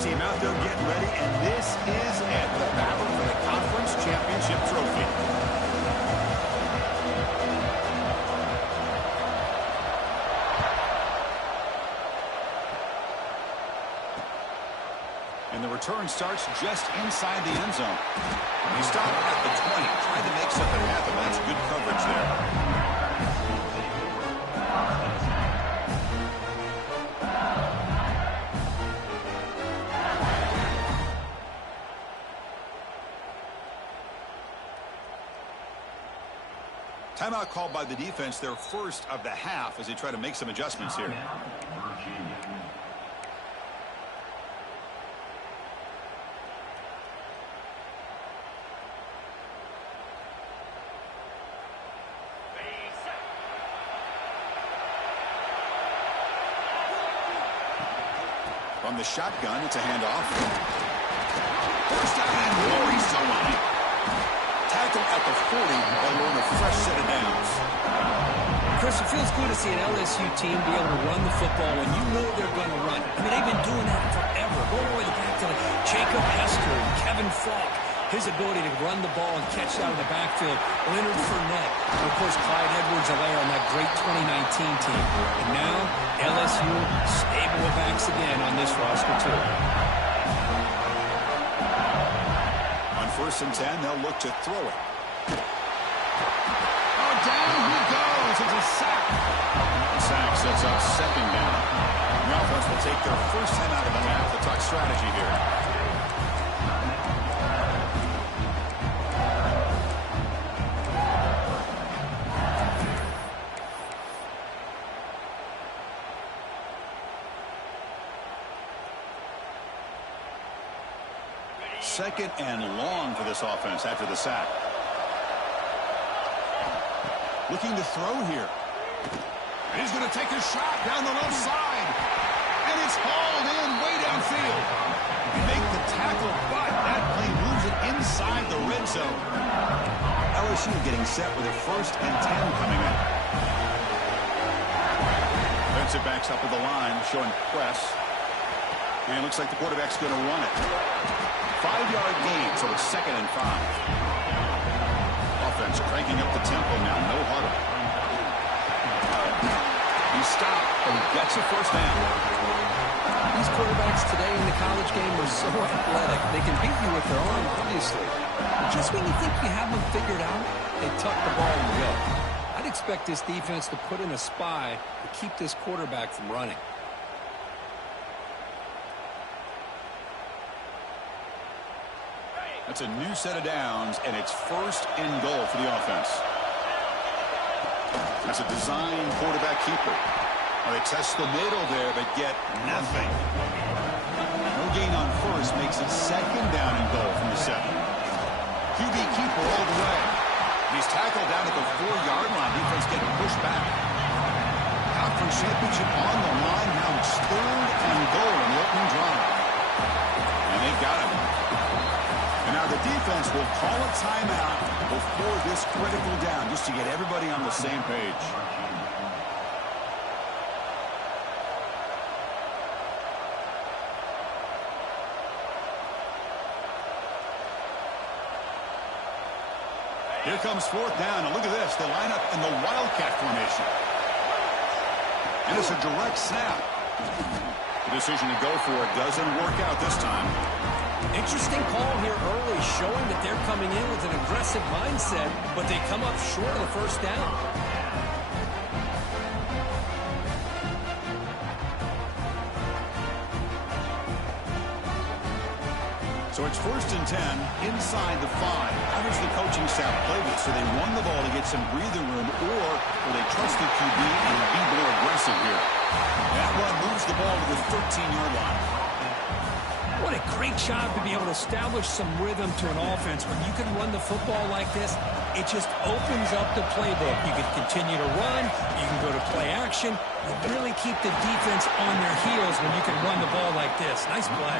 team out there getting ready, and this is it, the battle for the conference championship trophy. And the return starts just inside the end zone. He stopped at the 20, trying to make something happen. That's good coverage there. Timeout called by the defense, their first of the half, as they try to make some adjustments here. From the shotgun, it's a handoff. First down and more, he's still running. Tackle at the 40, and we're in a fresh set of downs. Chris, it feels good to see an LSU team be able to run the football when you know they're going to run. I mean, they've been doing that forever. Go all the way back to Jacob Hester and Kevin Falk. His ability to run the ball and catch out of the backfield. Leonard Fournette. And, of course, Clyde Edwards-Helaire on that great 2019 team. And now, LSU stable of backs again on this roster, too. On 1st and 10, they'll look to throw it. Oh, down he goes. It's a sack. The sack sets up 2nd down. The offense will take their first time out of the half to talk strategy here. Second and long for this offense after the sack. Looking to throw here. He's going to take a shot down the left side. And it's hauled in way downfield. They make the tackle, but that play moves it inside the red zone. LSU getting set with their 1st and 10 coming up. Defensive backs up at the line, showing press. And it looks like the quarterback's going to run it. 5-yard gain, so it's 2nd and 5. Offense cranking up the tempo now, no huddle. He stopped and gets a first down. These quarterbacks today in the college game are so athletic. They can beat you with their arm, obviously. But just when you think you have them figured out, they tuck the ball and go. I'd expect this defense to put in a spy to keep this quarterback from running. That's a new set of downs, and it's 1st and goal for the offense. That's a design quarterback keeper. Well, they test the middle there, but get nothing. No gain on 1st makes it 2nd down and goal from the 7. QB keeper all the way. He's tackled down at the 4-yard line. Defense getting pushed back. Conference championship on the line. Now it's 3rd and goal in the opening drive. And they've got him. And now the defense will call a timeout before this critical down, just to get everybody on the same page. Here comes 4th down, and look at this. They line up in the Wildcat formation. And it's a direct snap. The decision to go for it doesn't work out this time. Interesting call here early, showing that they're coming in with an aggressive mindset, but they come up short of the 1st down. So it's 1st and 10 inside the 5. How does the coaching staff play this? So they run the ball to get some breathing room, or will they trust the QB and be more aggressive here? That run moves the ball to the 13-yard line. What a great job to be able to establish some rhythm to an offense. When you can run the football like this, it just opens up the playbook. You can continue to run. You can go to play action. You really keep the defense on their heels when you can run the ball like this. Nice play.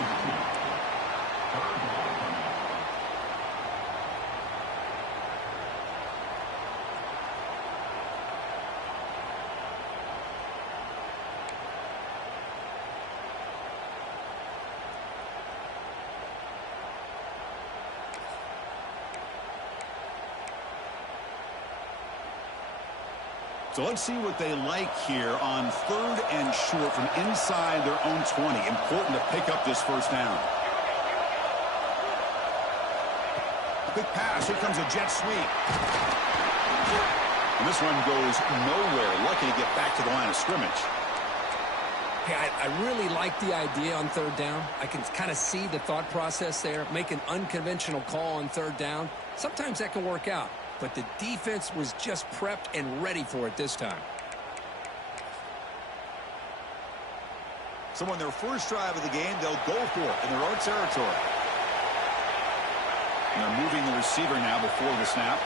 So let's see what they like here on 3rd and short from inside their own 20. Important to pick up this first down. Quick pass. Here comes a jet sweep. And this one goes nowhere. Lucky to get back to the line of scrimmage. Hey, I really like the idea on 3rd down. I can kind of see the thought process there. Make an unconventional call on 3rd down. Sometimes that can work out. But the defense was just prepped and ready for it this time. So on their first drive of the game, they'll go for it in their own territory. And they're moving the receiver now before the snap.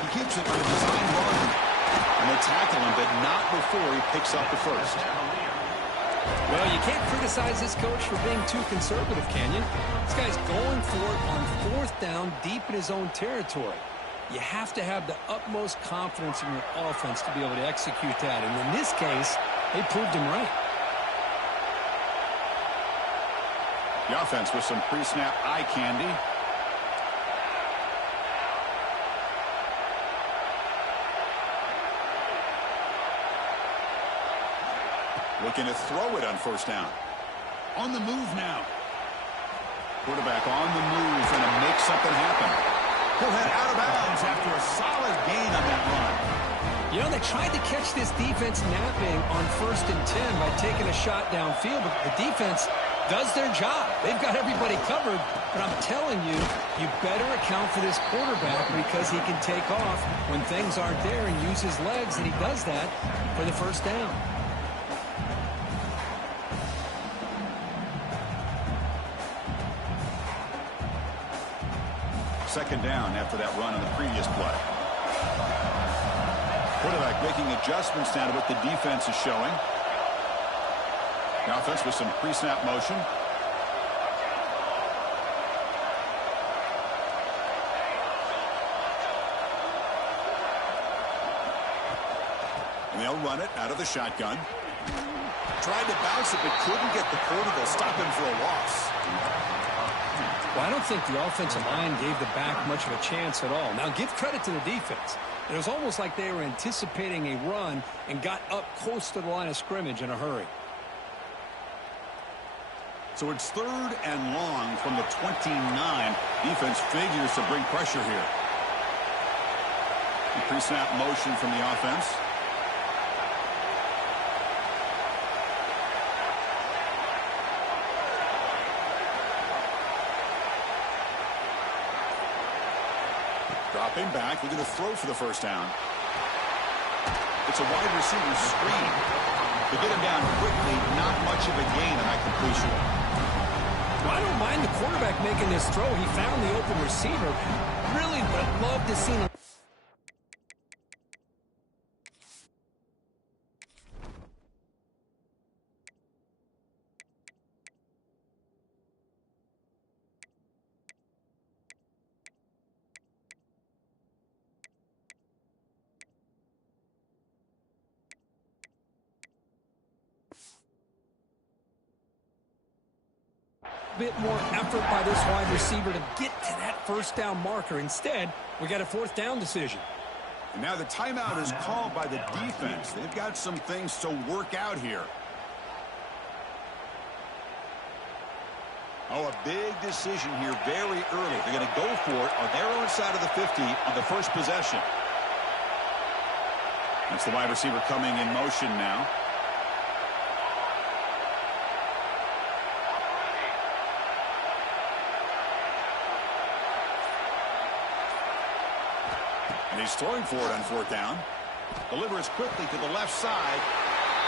He keeps it on a design run. And they tackle him, but not before he picks up the first. Well, you can't criticize this coach for being too conservative, can you? This guy's going for it on 4th down deep in his own territory. You have to have the utmost confidence in your offense to be able to execute that. And in this case, they proved him right. The offense with some pre-snap eye candy. Looking to throw it on 1st down. On the move now. Quarterback on the move, and to make something happen. He'll head out of bounds after a solid gain on that run. You know, they tried to catch this defense napping on 1st and 10 by taking a shot downfield, but the defense does their job. They've got everybody covered, but I'm telling you, you better account for this quarterback because he can take off when things aren't there and use his legs, and he does that for the 1st down. 2nd down after that run on the previous play. Quarterback making adjustments now to what the defense is showing. The offense with some pre-snap motion. And they'll run it out of the shotgun. Tried to bounce it, but couldn't get the quarter. They'll stop him for a loss. Well, I don't think the offensive line gave the back much of a chance at all. Now, give credit to the defense. It was almost like they were anticipating a run and got up close to the line of scrimmage in a hurry. So it's 3rd and long from the 29. Defense figures to bring pressure here. The pre-snap motion from the offense. Dropping back, looking to throw for the 1st down. It's a wide receiver screen. To get him down quickly, not much of a gain on that completion. Well, I don't mind the quarterback making this throw. He found the open receiver. Really would love to see him. Bit more effort by this wide receiver to get to that 1st down marker. Instead, we got a 4th down decision. And now the timeout is called by the defense. They've got some things to work out here. Oh, a big decision here very early. They're going to go for it on their own side of the 50 on the first possession. That's the wide receiver coming in motion now. And he's throwing for it on 4th down. Delivers quickly to the left side.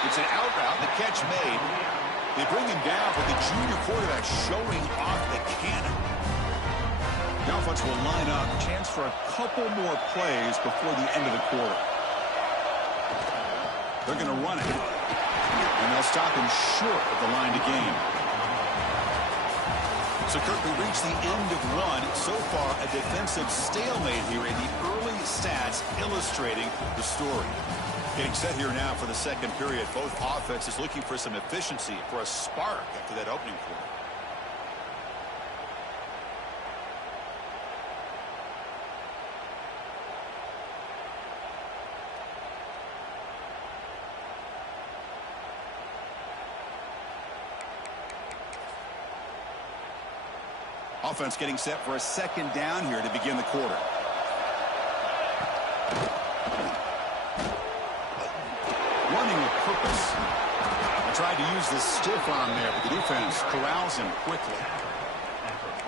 It's an out route. The catch made. They bring him down, but the junior quarterback showing off the cannon. The offense will line up. Chance for a couple more plays before the end of the quarter. They're going to run it. And they'll stop him short of the line to gain. So, Kirk, we reached the end of one. So far, a defensive stalemate here in the early stats illustrating the story. Getting set here now for the 2nd period. Both offenses looking for some efficiency, for a spark after that opening quarter. Offense getting set for a second down here to begin the quarter. Running with purpose. They tried to use the stiff arm there, but the defense corrals him quickly.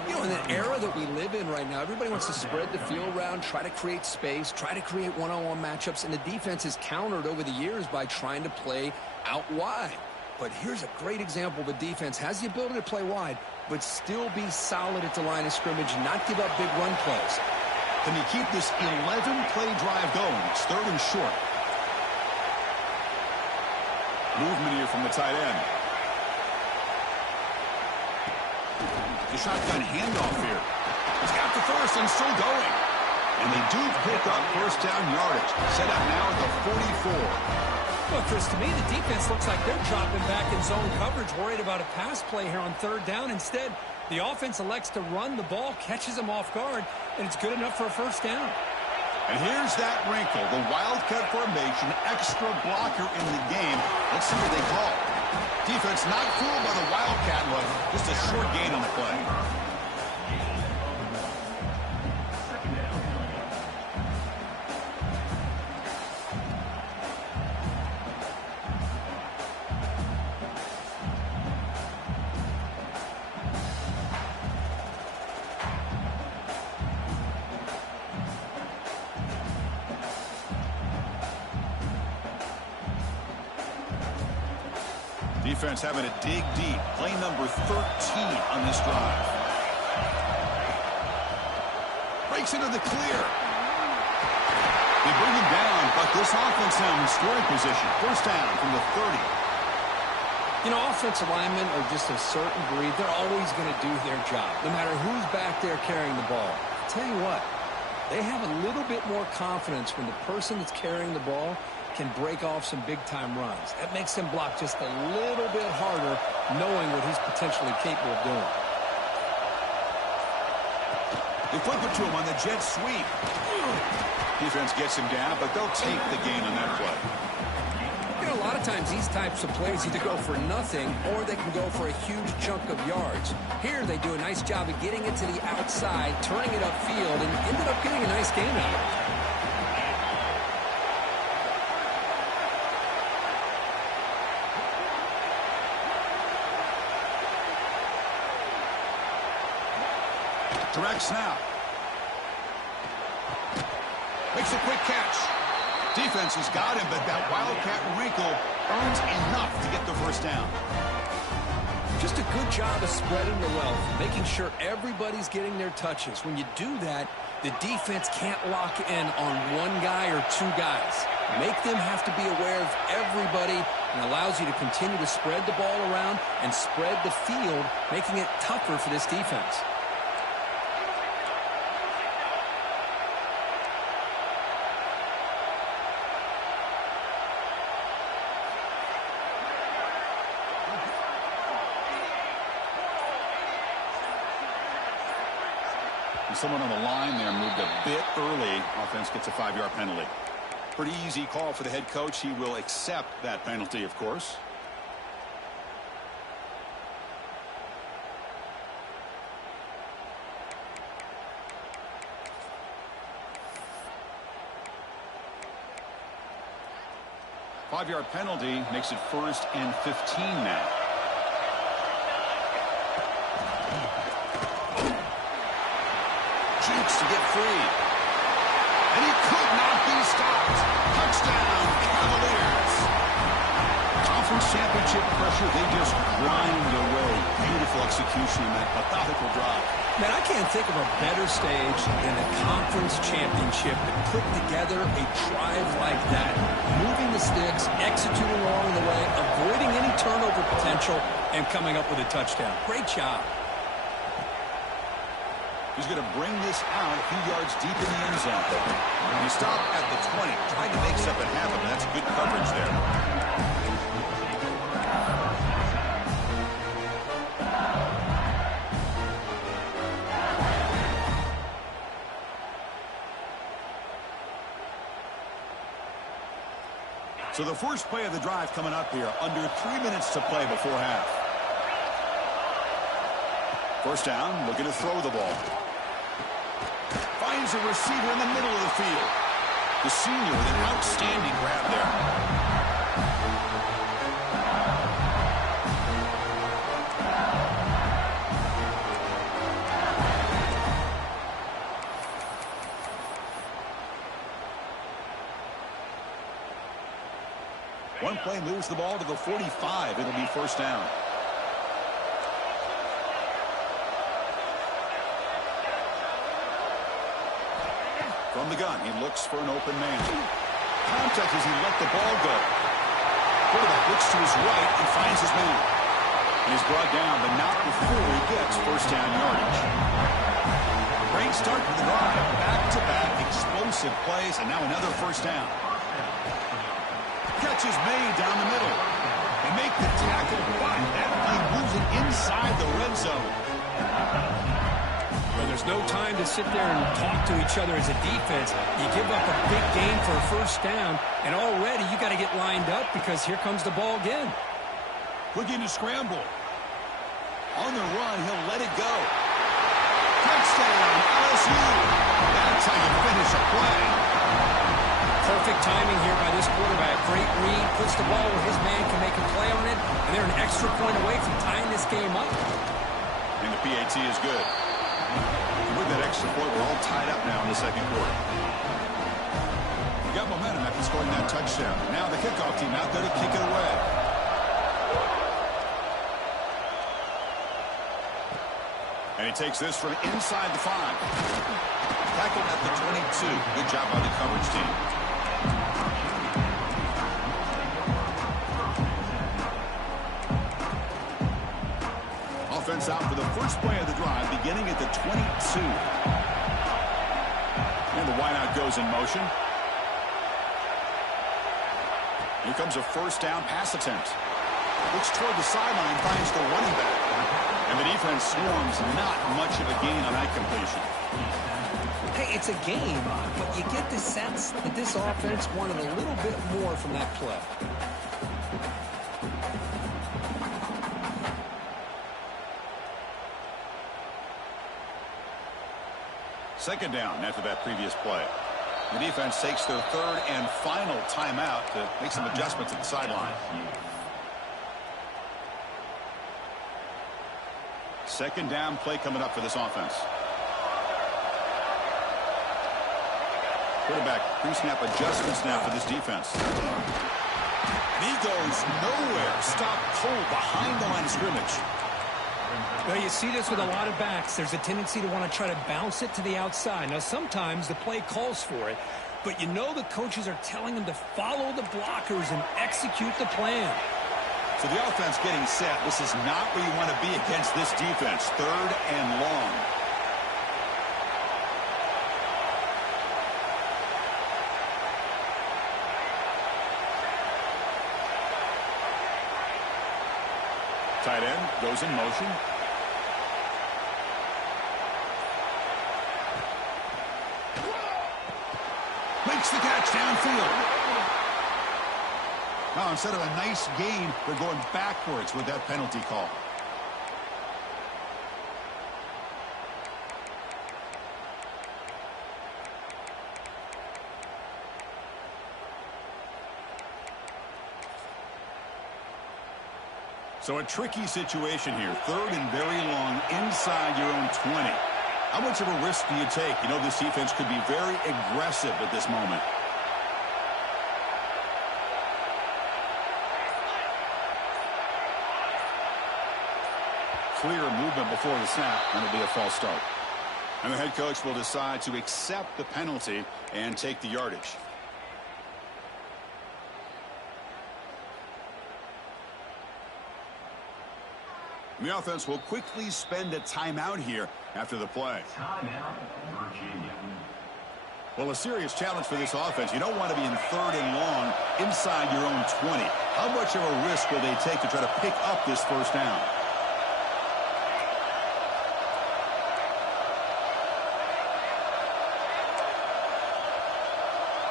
You know, in the era that we live in right now, everybody wants to spread the field around, try to create space, try to create one-on-one matchups, and the defense has countered over the years by trying to play out wide. But here's a great example of a defense has the ability to play wide, but still be solid at the line of scrimmage, not give up big run plays. Can they keep this 11-play drive going? It's 3rd and short. Movement here from the tight end. The shotgun handoff here. He's got the first and still going. And they do pick up first down yardage. Set up now at the 44. Well, Chris, to me, the defense looks like they're dropping back in zone coverage, worried about a pass play here on 3rd down. Instead, the offense elects to run the ball, catches them off guard, and it's good enough for a first down. And here's that wrinkle, the wildcat formation, extra blocker in the game. Let's see what they call. Defense not fooled by the wildcat look, just a short gain on the play. Defense having to dig deep. Play number 13 on this drive. Breaks into the clear. They bring him down, but this offense now in scoring position. First down from the 30. You know, offensive linemen are just a certain breed. They're always going to do their job, no matter who's back there carrying the ball. I'll tell you what, they have a little bit more confidence when the person that's carrying the ball can break off some big-time runs. That makes him block just a little bit harder, knowing what he's potentially capable of doing. They flip it to him on the jet sweep. Defense gets him down, but they'll take the gain on that play. You know, a lot of times these types of plays either go for nothing or they can go for a huge chunk of yards. Here they do a nice job of getting it to the outside, turning it upfield, and ended up getting a nice gain out of it. Direct snap. Makes a quick catch. Defense has got him, but that wildcat wrinkle earns enough to get the first down. Just a good job of spreading the wealth, making sure everybody's getting their touches. When you do that, the defense can't lock in on one guy or two guys. Make them have to be aware of everybody and allows you to continue to spread the ball around and spread the field, making it tougher for this defense. Someone on the line there moved a bit early. Offense gets a 5-yard penalty. Pretty easy call for the head coach. He will accept that penalty, of course. Five-yard penalty makes it 1st and 15 now. To get free. And he could not be stopped. Touchdown, Cavaliers. Conference championship pressure, they just grind away. Beautiful execution in that methodical drive. Man, I can't think of a better stage than the conference championship to put together a drive like that. Moving the sticks, executing along the way, avoiding any turnover potential, and coming up with a touchdown. Great job. He's going to bring this out a few yards deep in the end zone. He stopped at the 20, trying to make something happen. That's good coverage there. So the first play of the drive coming up here, under 3 minutes to play before half. First down, looking to throw the ball. Finds a receiver in the middle of the field. The senior with an outstanding grab there. One play moves the ball to the 45. It'll be first down. From the gun, he looks for an open man. Contact as he let the ball go. Quarterback looks to his right and finds his man. And he's brought down, but not before he gets first down yardage. Great start to the drive. Back-to-back explosive plays, and now another first down. Catch is made down the middle. They make the tackle, but that play moves it inside the red zone. Well, there's no time to sit there and talk to each other as a defense. You give up a big gain for a first down, and already you got to get lined up because here comes the ball again. Looking to scramble. On the run, he'll let it go. Touchdown, LSU. That's how you finish a play. Perfect timing here by this quarterback. Great read, puts the ball where his man can make a play on it, and they're an extra point away from tying this game up. And the PAT is good. With that extra point, we're all tied up now in the second quarter. We got momentum after scoring that touchdown. Now the kickoff team out there to kick it away. And he takes this from inside the 5. Tackled at the 22. Good job by the coverage team. Offense out for the first play of the drive, beginning at the 22. And the wideout goes in motion. Here comes a first down pass attempt. Looks toward the sideline, finds the running back. And the defense swarms, not much of a gain on that completion. Hey, it's a game, but you get the sense that this offense wanted a little bit more from that play. Second down after that previous play. The defense takes their third and final timeout to make some adjustments at the sideline. Second down play coming up for this offense. Quarterback pre-snap adjustments now for this defense. And he goes nowhere. Stopped cold behind the line of scrimmage. Well, you see this with a lot of backs. There's a tendency to want to try to bounce it to the outside. Now, sometimes the play calls for it, but you know the coaches are telling them to follow the blockers and execute the plan. So the offense getting set. This is not where you want to be against this defense. Third and long. Tight end goes in motion. Makes the catch downfield. Now, instead of a nice gain, they're going backwards with that penalty call. So a tricky situation here. Third and very long inside your own 20. How much of a risk do you take? You know, this defense could be very aggressive at this moment. Clear movement before the snap, and it'll be a false start. And the head coach will decide to accept the penalty and take the yardage. And the offense will quickly spend a timeout here after the play. Well, a serious challenge for this offense. You don't want to be in third and long inside your own 20. How much of a risk will they take to try to pick up this first down?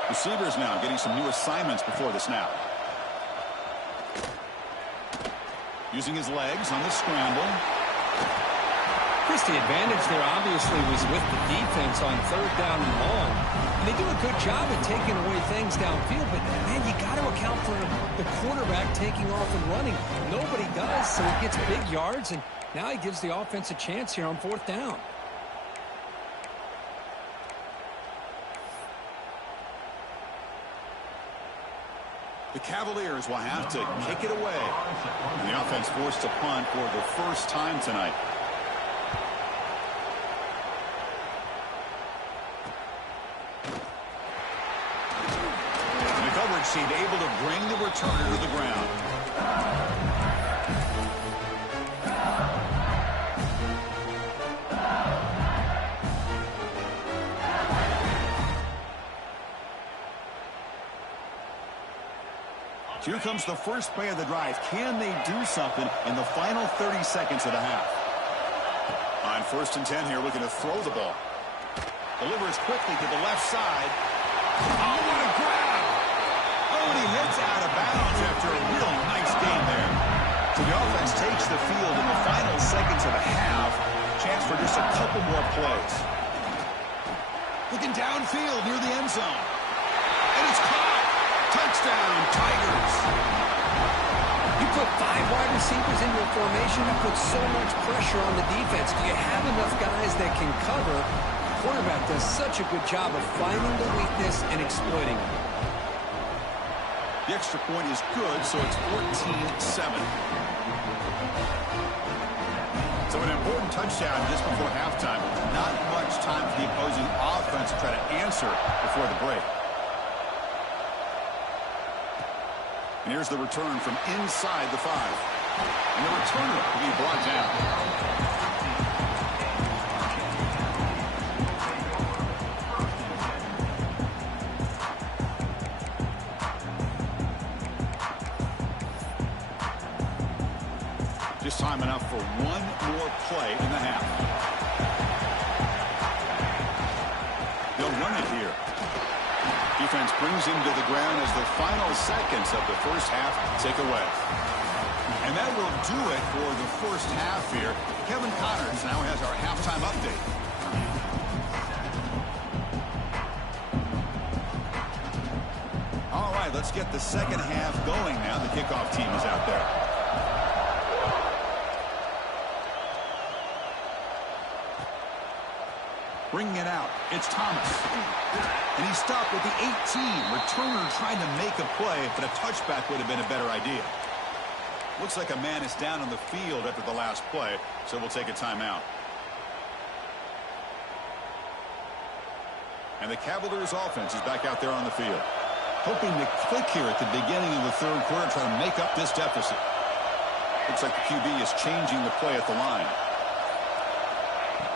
Receivers now getting some new assignments before the snap. Using his legs on the scramble. Chris, the advantage there obviously was with the defense on third down and long. And they do a good job at taking away things downfield, but, man, you got to account for the quarterback taking off and running. Nobody does, so he gets big yards, and now he gives the offense a chance here on fourth down. The Cavaliers will have to kick it away. And the offense forced to punt for the first time tonight. And the coverage team able to bring the returner to the ground. Here comes the first play of the drive. Can they do something in the final 30 seconds of the half? On 1st and 10 here, looking to throw the ball. Delivers quickly to the left side. Oh, what a grab! Oh, and he hits out of bounds after a real nice game there. So the offense takes the field in the final seconds of the half. Chance for just a couple more plays. Looking downfield near the end zone. And it's caught. Touchdown, Tigers. You put 5 wide receivers in your formation, you put so much pressure on the defense. Do you have enough guys that can cover? The quarterback does such a good job of finding the weakness and exploiting it. The extra point is good, so it's 14-7. So an important touchdown just before halftime. Not much time for the opposing offense to try to answer before the break. And here's the return from inside the 5. And the returner will be brought down. Just time enough for one more play in the half. They'll run it here. Defense brings him to the ground as the final seconds of the first half tick away. And that will do it for the first half here. Kevin Connors now has our halftime update. All right, let's get the second half going now. The kickoff team is out there. Bringing it out, it's Thomas. And he stopped with the 18. Returner trying to make a play, but a touchback would have been a better idea. Looks like a man is down on the field after the last play, so we'll take a timeout. And the Cavaliers offense is back out there on the field. Hoping to click here at the beginning of the third quarter, trying to make up this deficit. Looks like the QB is changing the play at the line.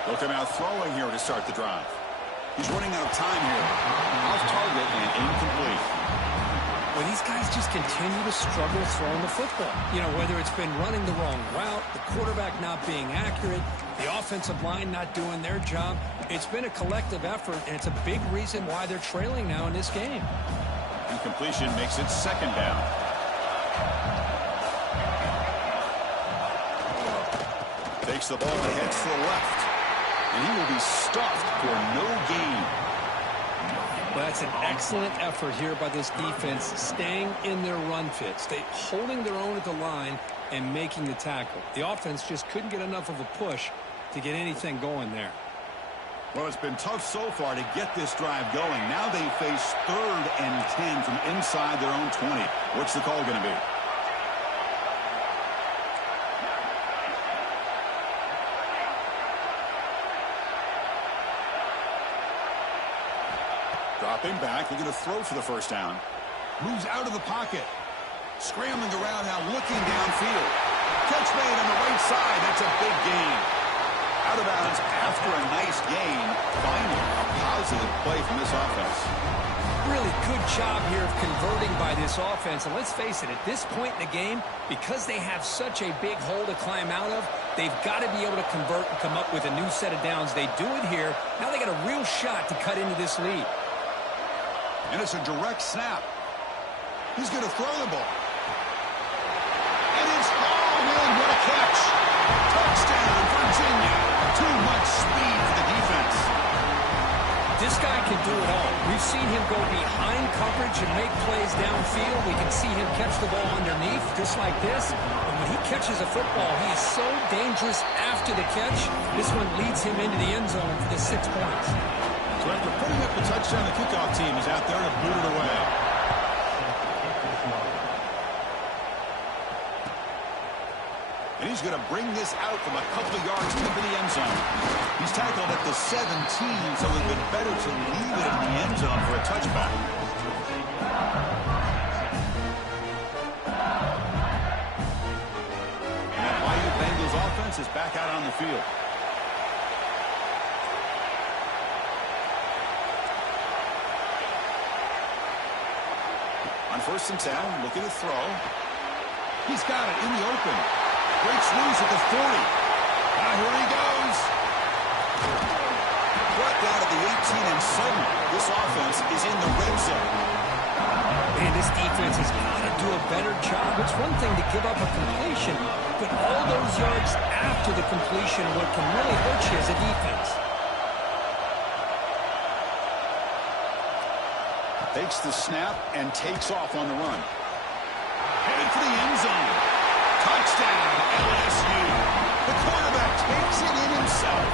They'll come out throwing here to start the drive. He's running out of time here. Off target and incomplete. Well, these guys just continue to struggle throwing the football. You know, whether it's been running the wrong route, the quarterback not being accurate, the offensive line not doing their job. It's been a collective effort, and it's a big reason why they're trailing now in this game. Incompletion makes it second down. Takes the ball and heads to the left. And he will be stuffed for no gain. Well, that's an excellent effort here by this defense, staying in their run fits. They holding their own at the line and making the tackle. The offense just couldn't get enough of a push to get anything going there. Well, it's been tough so far to get this drive going. Now they face 3rd and 10 from inside their own 20. What's the call going to be? Dropping back, looking to throw for the first down. Moves out of the pocket. Scrambling around now, looking downfield. Catch made on the right side. That's a big gain. Out of bounds after a nice gain. Finally, a positive play from this offense. Really good job here of converting by this offense. And let's face it, at this point in the game, because they have such a big hole to climb out of, they've got to be able to convert and come up with a new set of downs. They do it here. Now they got a real shot to cut into this lead. And it's a direct snap. He's going to throw the ball. And it's hauled in. What a catch. Touchdown, Virginia. 2 can do it all. We've seen him go behind coverage and make plays downfield. We can see him catch the ball underneath, just like this. And when he catches a football, he is so dangerous after the catch. This one leads him into the end zone for the 6 points. So after putting up the touchdown, the kickoff team is out there to boot it away. And he's going to bring this out from a couple of yards into the end zone. He's tackled at the 17, so it would have been better to leave it in the end zone for a touchback. And that Bayou Bengals offense is back out on the field. On 1st and 10, looking to throw. He's got it in the open. Breaks loose at the 40. Now here he goes. Brought down at the 18, and suddenly this offense is in the red zone. Man, this defense has got to do a better job. It's one thing to give up a completion, but all those yards after the completion are what can really hurt you as a defense. Takes the snap and takes off on the run. Headed for the end zone. Touchdown, LSU. The quarterback takes it in himself.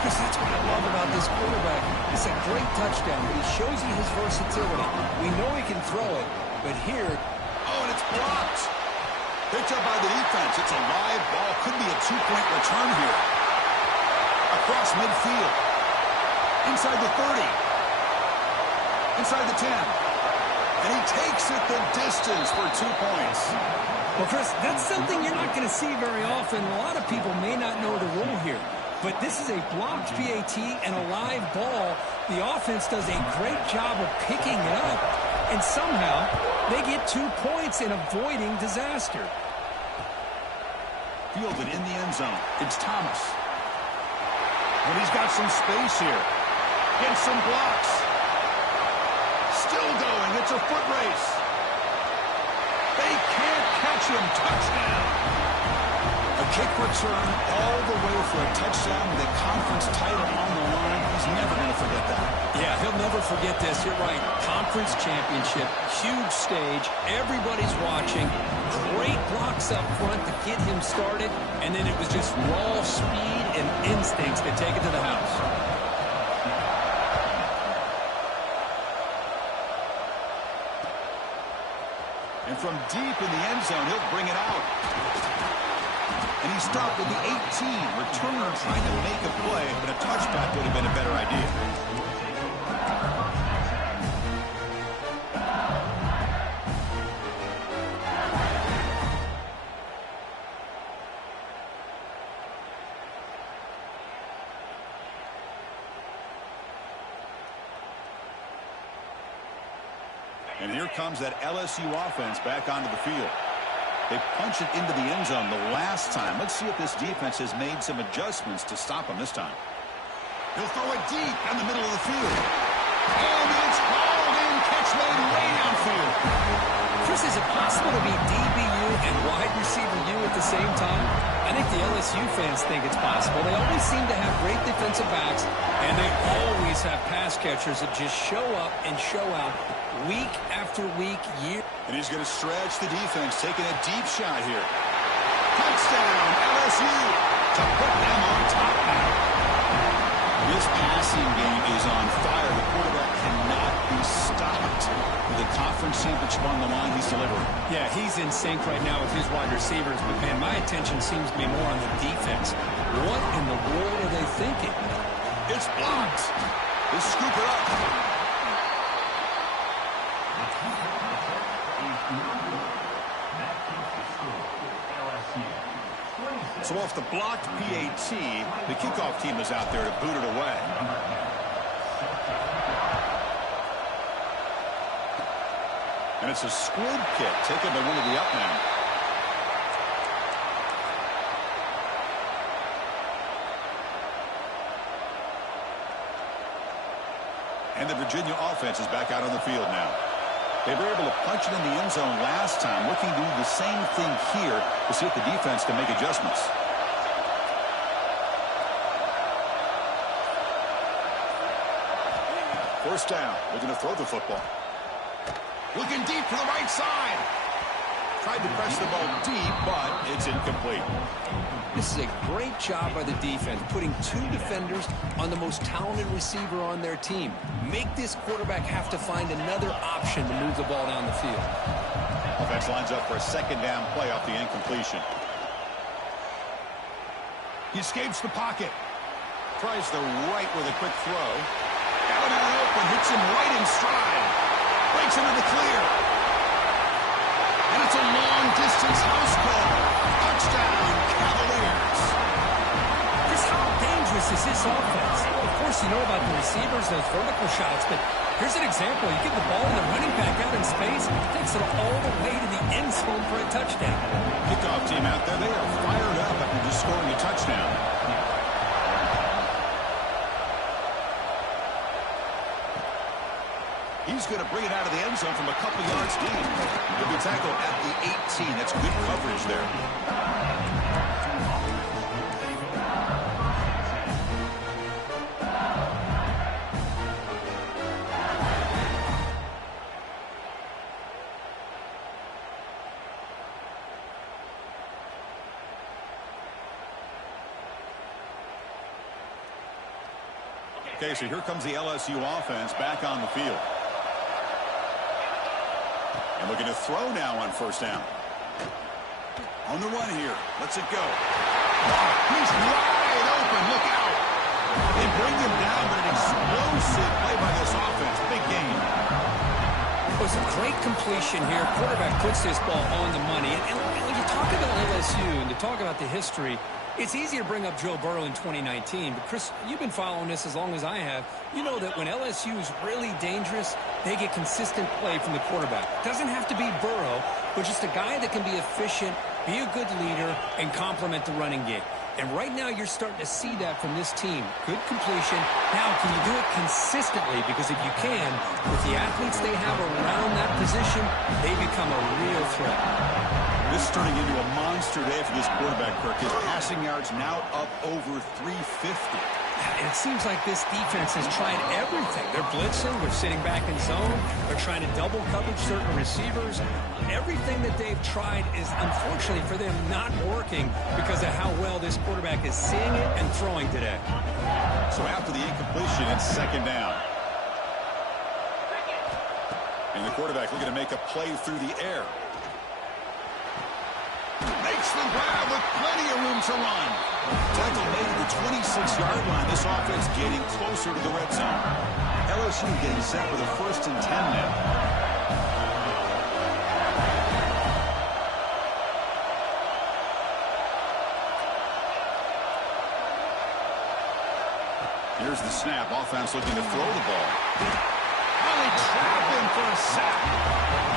Chris, that's what I love about this quarterback. It's a great touchdown, but he shows you his versatility. We know he can throw it, but here... Oh, and it's blocked. Picked up by the defense. It's a live ball. Could be a 2-point return here. Across midfield. Inside the 30. Inside the 10. And he takes it the distance for 2 points. Well, Chris, that's something you're not going to see very often. A lot of people may not know the rule here. But this is a blocked PAT and a live ball. The offense does a great job of picking it up. And somehow, they get 2 points in avoiding disaster. Fielded in the end zone. It's Thomas. And he's got some space here. Gets some blocks. Still going. It's a foot race. They can't catch him. Touchdown. A kick return all the way for a touchdown with a conference title on the line. He's never going to forget that. Yeah, he'll never forget this. You're right. Conference championship. Huge stage. Everybody's watching. Great blocks up front to get him started. And then it was just raw speed and instincts that take it to the house. And from deep in the end zone, he'll bring it out. And he stopped with the 18. Returner trying to make a play, but a touchback would have been a better idea. And here comes that LSU offense back onto the field. They punch it into the end zone the last time. Let's see if this defense has made some adjustments to stop him this time. He'll throw it deep in the middle of the field. And it's hauled in. Catch made way downfield. Chris, is it possible to be DBU and wide receiver U at the same time? I think the LSU fans think it's possible. They always seem to have great defensive backs, and they always have pass catchers that just show up and show out week after week, year. And he's going to stretch the defense, taking a deep shot here. Touchdown, LSU, to put them on top now. This passing game is on fire. The quarterback cannot be stopped. With the conference championship on the line, he's delivering. Yeah, he's in sync right now with his wide receivers, but man, my attention seems to be more on the defense. What in the world are they thinking? It's blocked. They scoop it up. So off the blocked PAT, the kickoff team is out there to boot it away. And it's a squib kick taken by one of the up men. And the Virginia offense is back out on the field now. They were able to punch it in the end zone last time, looking to do the same thing here to see if the defense can make adjustments. First down. Looking to throw the football. Looking deep to the right side. Tried to press the ball deep, but it's incomplete. This is a great job by the defense, putting two defenders on the most talented receiver on their team. Make this quarterback have to find another option to move the ball down the field. Offense lines up for a second down play off the incompletion. He escapes the pocket. Tries the right with a quick throw. Got him out open, hits him right in stride. Breaks into the clear. And it's a long-distance house call. Touchdown, Cavaliers. Just how dangerous is this offense? Well, of course, you know about the receivers, those vertical shots, but here's an example. You give the ball to the running back out in space, takes it all the way to the end zone for a touchdown. Kickoff team out there, they are fired up after just scoring a touchdown. He's going to bring it out of the end zone from a couple yards deep. He'll be tackled at the 18. That's good coverage there. Okay, so here comes the LSU offense back on the field. And looking to throw now on first down. On the run here. Lets it go. He's wide open. Look out. They bring him down, but an explosive play by this offense. Big game. It was a great completion here. Quarterback puts this ball on the money. And when you talk about LSU and you talk about the history, it's easy to bring up Joe Burrow in 2019, but Chris, you've been following this as long as I have. You know that when LSU is really dangerous, they get consistent play from the quarterback. Doesn't have to be Burrow, but just a guy that can be efficient, be a good leader, and complement the running game. And right now you're starting to see that from this team. Good completion. Now, can you do it consistently? Because if you can, with the athletes they have around that position, they become a real threat. This is turning into a monster day for this quarterback, Kirk. His passing yards now up over 350. And it seems like this defense has tried everything. They're blitzing. They're sitting back in zone. They're trying to double coverage certain receivers. Everything that they've tried is, unfortunately for them, not working because of how well this quarterback is seeing it and throwing today. So after the incompletion, it's second down. And the quarterback looking to make a play through the air. Makes the grab with plenty of room to run. Tackle made to the 26-yard line. This offense getting closer to the red zone. LSU getting set for the 1st and 10 now. Here's the snap. Offense looking to throw the ball. They trap him for a sack.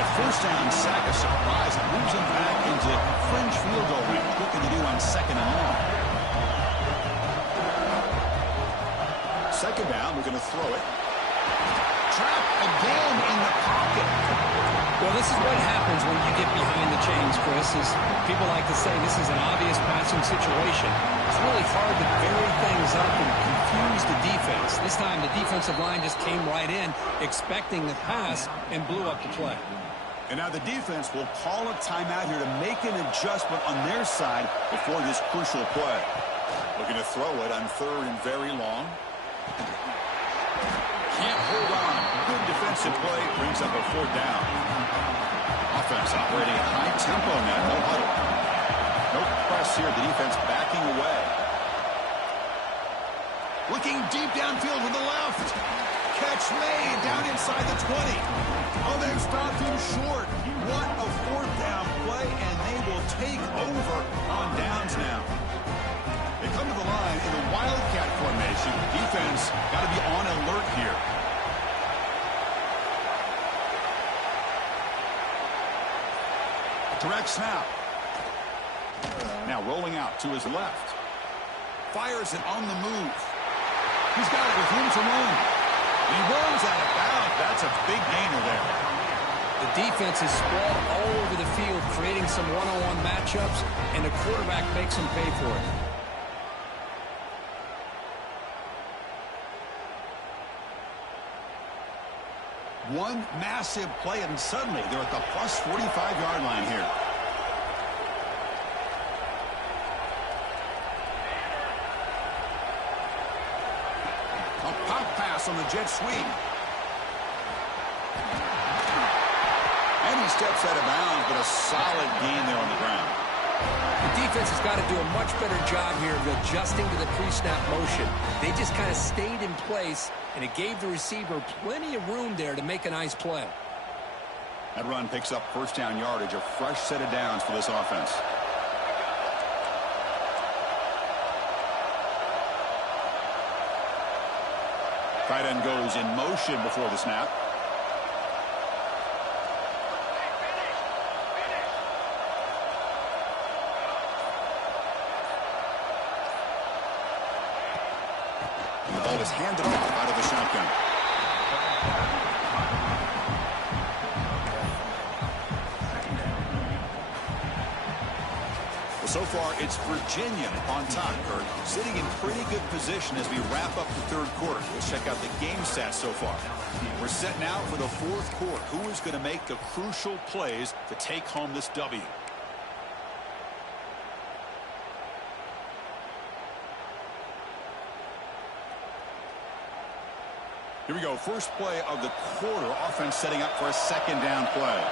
A first down sack, a surprise. It moves him back into fringe field goal range. Looking to do on second and long. Second down, we're going to throw it. Trap again in the pocket. Well, this is what happens when you get behind the chains, Chris. Is people like to say this is an obvious passing situation. It's really hard to vary things up and confuse the defense. This time the defensive line just came right in, expecting the pass, and blew up the play. And now the defense will call a timeout here to make an adjustment on their side before this crucial play. Looking to throw it on third and very long. Can't hold on. Good defensive play. Brings up a fourth down. Offense operating at high tempo now. No huddle. No press here. The defense backing away. Looking deep downfield to the left. Catch made down inside the 20. Oh, they've stopped him short. What a fourth down play, and they will take over on downs now. They come to the line in the Wildcat formation. Defense got to be on alert here. Direct snap. Now rolling out to his left. Fires it on the move. He's got it with room to run. He rolls out of bounds. That's a big gainer there. The defense is spread all over the field, creating some one-on-one matchups, and the quarterback makes them pay for it. One massive play, and suddenly they're at the plus 45-yard line here. A pop pass on the jet sweep. And he steps out of bounds, but a solid gain there on the ground. The defense has got to do a much better job here of adjusting to the pre-snap motion. They just kind of stayed in place, and it gave the receiver plenty of room there to make a nice play. That run picks up first down yardage, a fresh set of downs for this offense. Tight end goes in motion before the snap. And the ball is handed off out of the shotgun. So far, it's Virginia on top, Kurt, sitting in pretty good position as we wrap up the third quarter. Let's check out the game stats so far. We're set now for the fourth quarter. Who is going to make the crucial plays to take home this W? Here we go. First play of the quarter. Offense setting up for a second down play.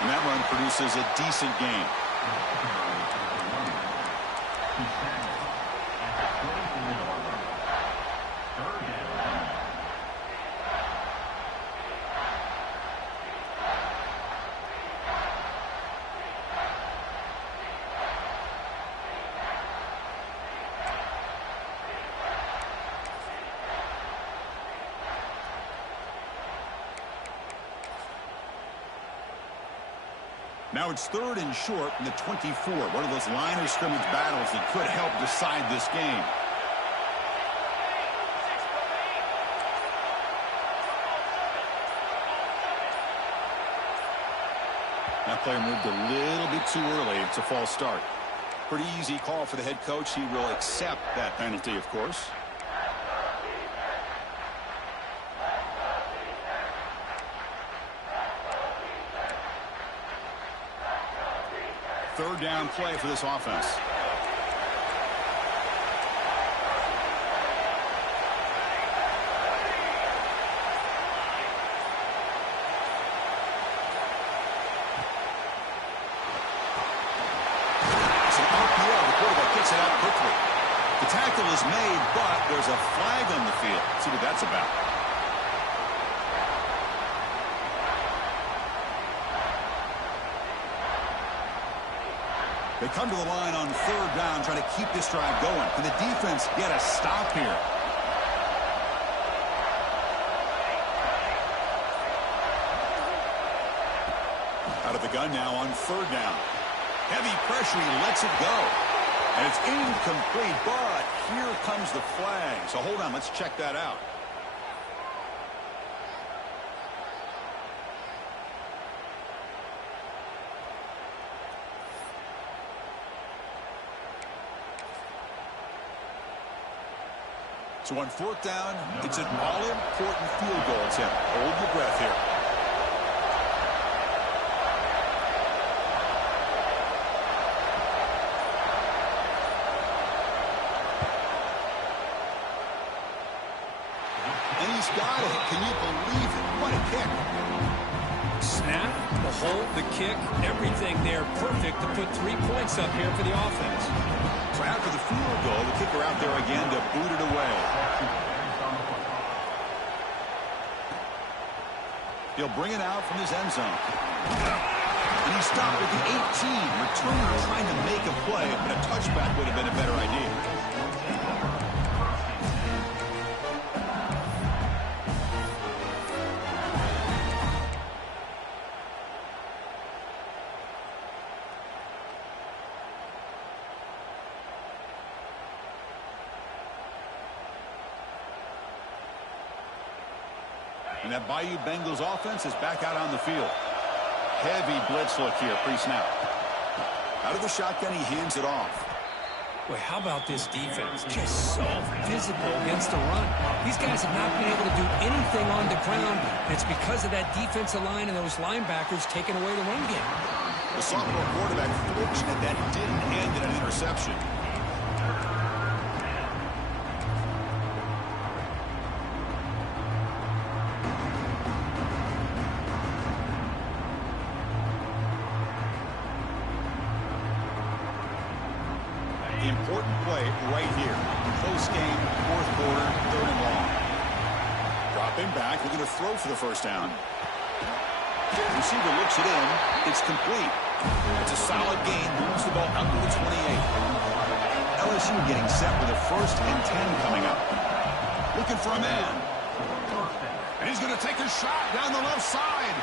And that run produces a decent gain. Now it's third and short in the 24. One of those line of scrimmage battles that could help decide this game. That player moved a little bit too early. It's a false start. Pretty easy call for the head coach. He will accept that penalty, of course. Third down play for this offense. It's an RPO. The quarterback gets it out quickly. The tackle is made, but there's a flag on the field. Let's see what that's about. They come to the line on third down, trying to keep this drive going. Can the defense get a stop here? Out of the gun now on third down. Heavy pressure, he lets it go. And it's incomplete, but here comes the flag. So hold on, let's check that out. So on fourth down, it's an all-important field goal attempt. Hold your breath here. And he's got it. Can you believe it? What a kick. Snap, the hold, the kick, everything there perfect to put 3 points up here for the offense. So after the field goal, the kicker out there again to boot it away. He'll bring it out from his end zone. And he stopped at the 18. Returner trying to make a play, but a touchback would have been a better idea. And that Bayou Bengals offense is back out on the field. Heavy blitz look here pre-snap. Out of the shotgun, he hands it off. Boy, how about this defense? Just so physical against the run. These guys have not been able to do anything on the ground. And it's because of that defensive line and those linebackers taking away the run game. The sophomore quarterback fortunate that didn't end in an interception. The important play right here. Close game, fourth quarter, third and long. Dropping back, looking to throw for the first down. The receiver looks it in. It's complete. It's a solid gain. Moves the ball up to the 28. LSU getting set with a 1st and 10 coming up. Looking for a man. And he's going to take a shot down the left side.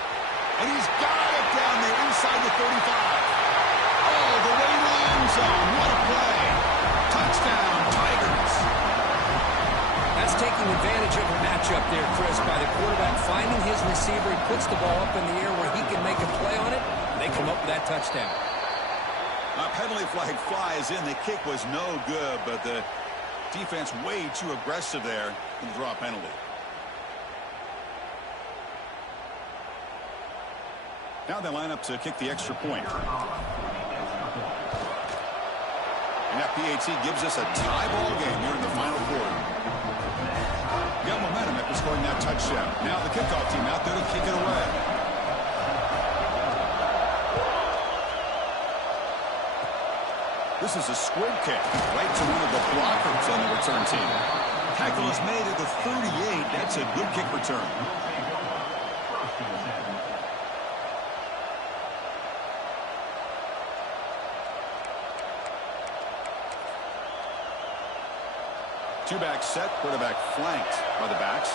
And he's got it down there inside the 35. Oh, the way to the end zone. What a play. Touchdown, Tigers. That's taking advantage of a matchup there, Chris, by the quarterback finding his receiver. He puts the ball up in the air where he can make a play on it. They come up with that touchdown. A penalty flag flies in. The kick was no good, but the defense way too aggressive there in the draw penalty. Now they line up to kick the extra point. And that PAT gives us a tie ball game here in the final quarter. Got momentum after scoring that touchdown. Now the kickoff team out there to kick it away. This is a squib kick right to one of the blockers on the return team. Tackle is made at the 38. That's a good kick return. Two-back set, quarterback flanked by the backs.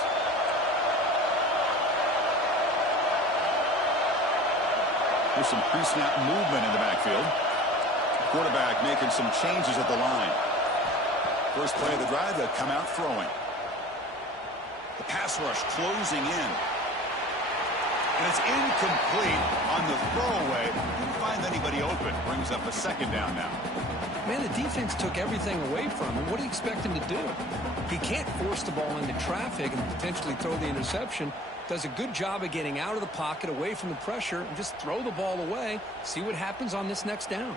There's some pre-snap movement in the backfield. Quarterback making some changes at the line. First play of the drive, they'll come out throwing. The pass rush closing in. And it's incomplete on the throwaway. Didn't find anybody open. Brings up a 2nd down now. Man, the defense took everything away from him. What do you expect him to do? He can't force the ball into traffic and potentially throw the interception. Does a good job of getting out of the pocket, away from the pressure, and just throw the ball away. See what happens on this next down.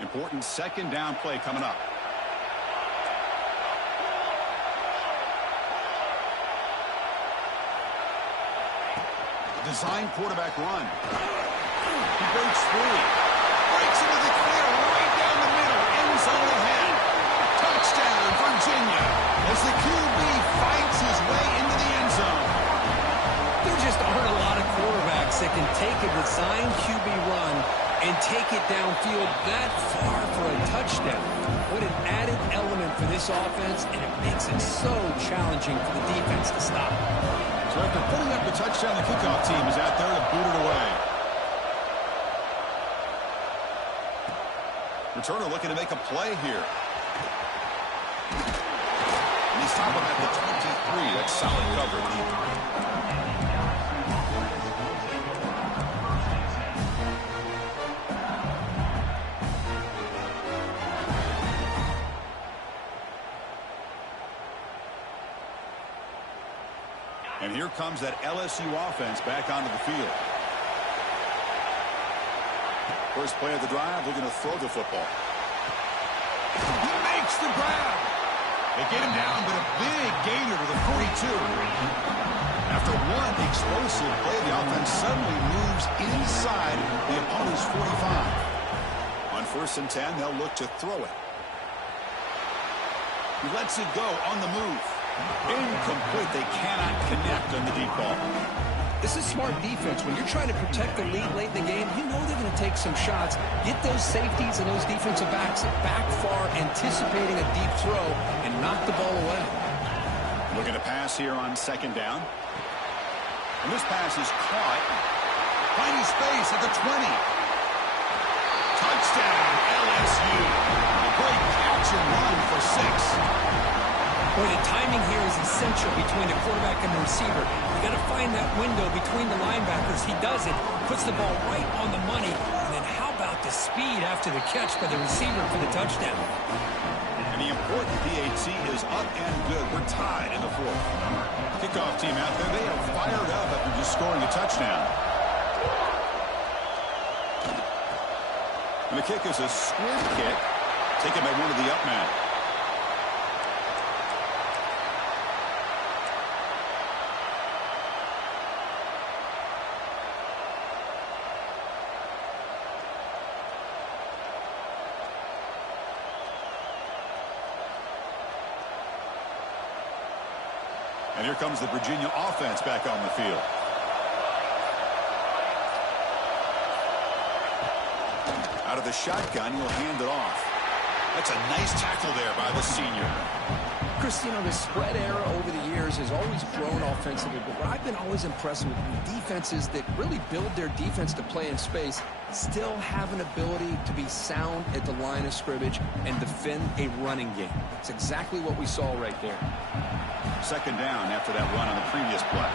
Important 2nd down play coming up. Design quarterback run. He breaks free. Breaks into the clear right down the middle. End zone ahead. Touchdown, Virginia. As the QB fights his way into the end zone. There just aren't a lot of quarterbacks that can take a design QB run and take it downfield that far for a touchdown. What an added element for this offense, and it makes it so challenging for the defense to stop. So after putting up the touchdown, the kickoff team is out there to boot it away. Returner looking to make a play here. And he's stopping at the 23. That's solid coverage. And here comes that LSU offense back onto the field. First play of the drive, they're going to throw the football. He makes the grab. They get him down, but a big gainer to the 42. After one explosive play, the offense suddenly moves inside the opponent's 45. On 1st and 10, they'll look to throw it. He lets it go on the move. Incomplete. They cannot connect on the deep ball. This is smart defense. When you're trying to protect the lead late in the game, you know they're going to take some shots. Get those safeties and those defensive backs back far, anticipating a deep throw, and knock the ball away. Looking to pass here on 2nd down. And this pass is caught. Finding space at the 20. Touchdown, LSU. A great catch and run for 6. Boy, the timing here is essential between the quarterback and the receiver. You got to find that window between the linebackers. He does it, puts the ball right on the money. And then how about the speed after the catch by the receiver for the touchdown? And the important PAT is up and good. We're tied in the fourth. Kickoff team out there, they are fired up after just scoring a touchdown. And the kick is a squib kick taken by one of the up men. And here comes the Virginia offense back on the field. Out of the shotgun, he'll hand it off. That's a nice tackle there by the senior. Chris, you know, the spread era over the years has always grown offensively, but what I've been always impressed with defenses that really build their defense to play in space still have an ability to be sound at the line of scrimmage and defend a running game. It's exactly what we saw right there. Second down after that run on the previous play.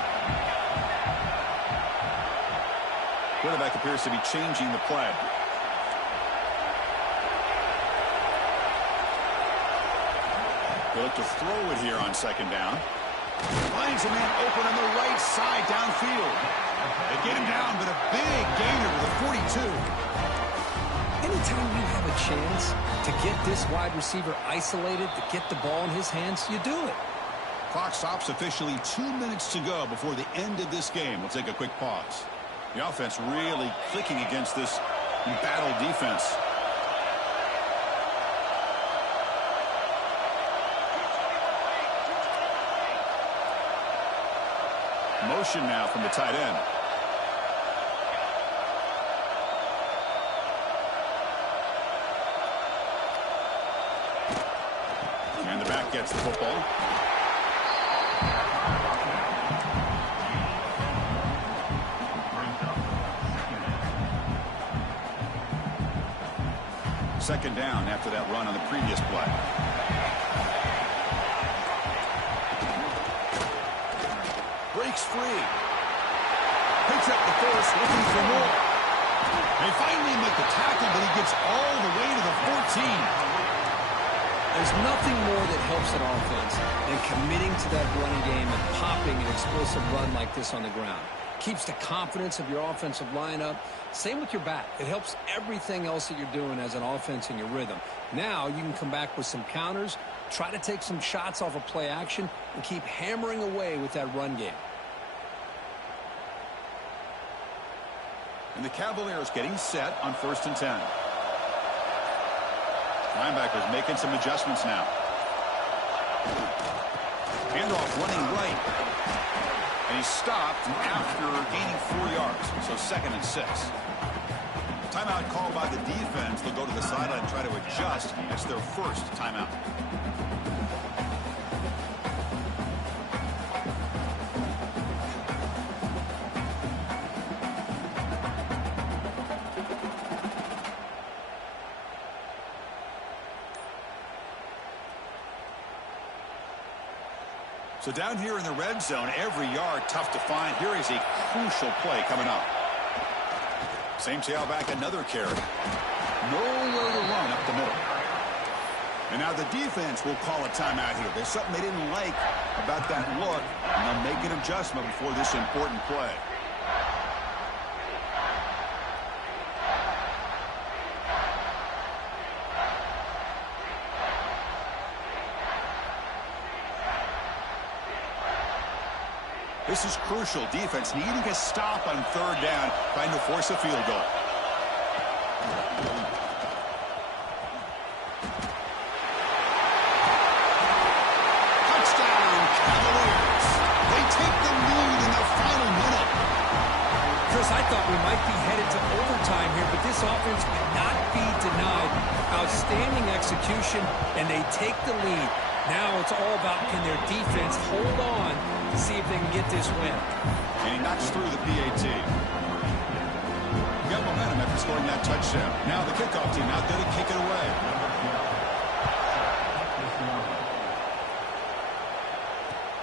Quarterback appears to be changing the play. He'll look to throw it here on second down. Finds a man open on the right side downfield. They get him down, but a big gainer to the 42. Anytime you have a chance to get this wide receiver isolated, to get the ball in his hands, you do it. Clock stops officially 2 minutes to go before the end of this game. We'll take a quick pause. The offense really clicking against this embattled defense. Motion now from the tight end. And the back gets the football. Second down after that run on the previous play. Breaks free. Picks up the first, looking for more. They finally make the tackle, but he gets all the way to the 14. There's nothing more that helps an offense than committing to that running game and popping an explosive run like this on the ground. Keeps the confidence of your offensive lineup. Same with your back. It helps everything else that you're doing as an offense in your rhythm. Now you can come back with some counters, try to take some shots off of play action, and keep hammering away with that run game. And the Cavaliers getting set on 1st and 10. Linebackers making some adjustments now. Handoff running right. And he's stopped after gaining 4 yards. So 2nd and 6. Timeout called by the defense. They'll go to the sideline and try to adjust. It's their first timeout. So down here in the red zone, every yard tough to find. Here is a crucial play coming up. Same tailback, another carry. Nowhere to run up the middle. And now the defense will call a timeout here. There's something they didn't like about that look, and they'll make an adjustment before this important play. This is crucial. Defense needing a stop on 3rd down, trying to force a field goal. Touchdown, Cavaliers. They take the lead in the final minute. Chris, I thought we might be headed to overtime here, but this offense could not be denied. Outstanding execution, and they take the lead. Now it's all about can their defense hold on to see if they can get this win. And he knocks through the PAT. Got momentum after scoring that touchdown. Now the kickoff team out there to kick it away.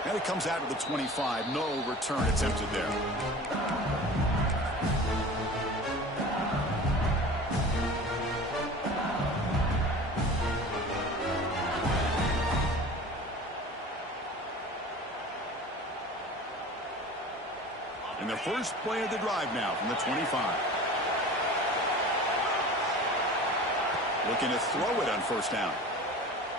And it comes out of the 25. No return attempted there. And the first play of the drive now from the 25. Looking to throw it on first down.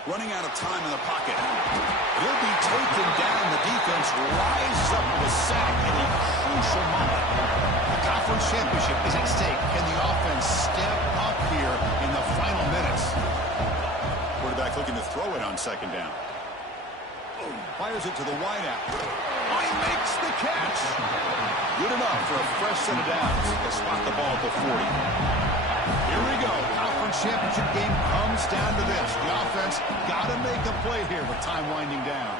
Running out of time in the pocket. He'll be taken down. The defense rises up with a sack in a crucial moment. The conference championship is at stake. Can the offense step up here in the final minutes? Quarterback looking to throw it on second down. Fires it to the wideout. Oh, he makes the catch. Good enough for a fresh set of downs to spot the ball at the 40. Here we go. Conference championship game comes down to this. The offense got to make a play here with time winding down.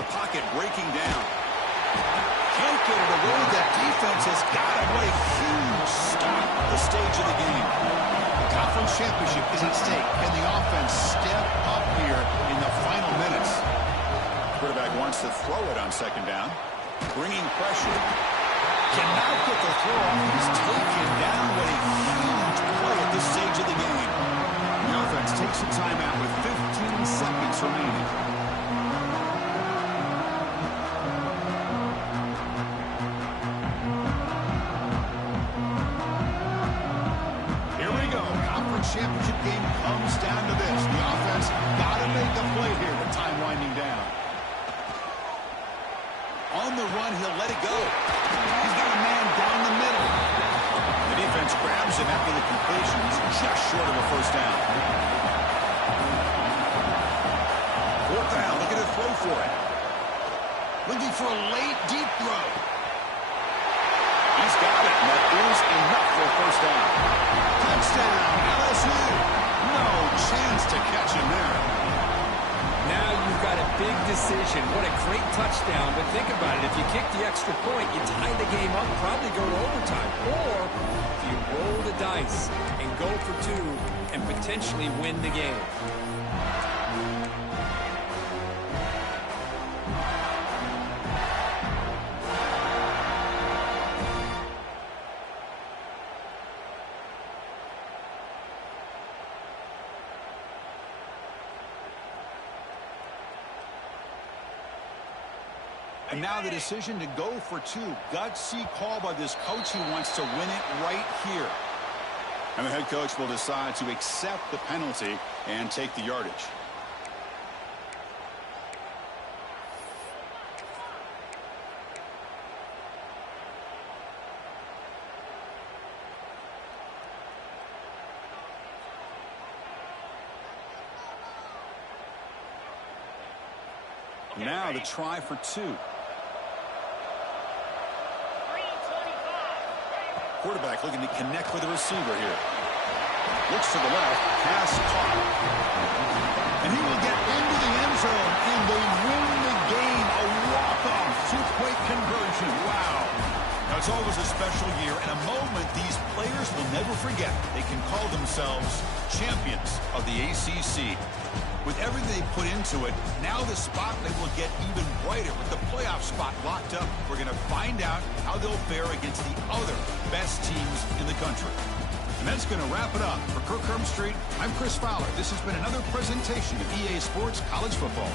The pocket breaking down. Can't get it away. That defense has got him. What a huge start at the stage of the game. The conference championship is at stake. Can the offense step up here in the final minutes? Quarterback wants to throw it on second down. Bringing pressure. Cannot get the throw off. He's taken down. What a huge play at this stage of the game. The offense takes a timeout with 15 seconds remaining. Here we go. Conference championship game comes down to this. The offense got to make a play here with time winding down. On the run, he'll let it go. He's got a man down the middle. The defense grabs him after the completion. He's just short of a first down. Fourth down, looking to throw for it. Looking for a late, deep throw. He's got it, and that is enough for a first down. Touchdown, LSU. No chance to catch him there. Now you've got a big decision. What a great touchdown. But think about it. If you kick the extra point, you tie the game up, probably go to overtime. Or if you roll the dice and go for two and potentially win the game. And now the decision to go for two. Gutsy call by this coach who wants to win it right here. And the head coach will decide to accept the penalty and take the yardage. Now the try for two. Quarterback looking to connect with the receiver here. Looks to the left. Pass caught. And he will get into the end zone, and they win the game. A walk-off two-point conversion. Wow. Now, it's always a special year and a moment these players will never forget. They can call themselves champions of the ACC. With everything they put into it, now the spotlight will get even brighter with the playoff spot locked up. We're going to find out how they'll fare against the other best teams in the country. And that's going to wrap it up. For Kirk Herbstreit, I'm Chris Fowler. This has been another presentation of EA Sports College Football.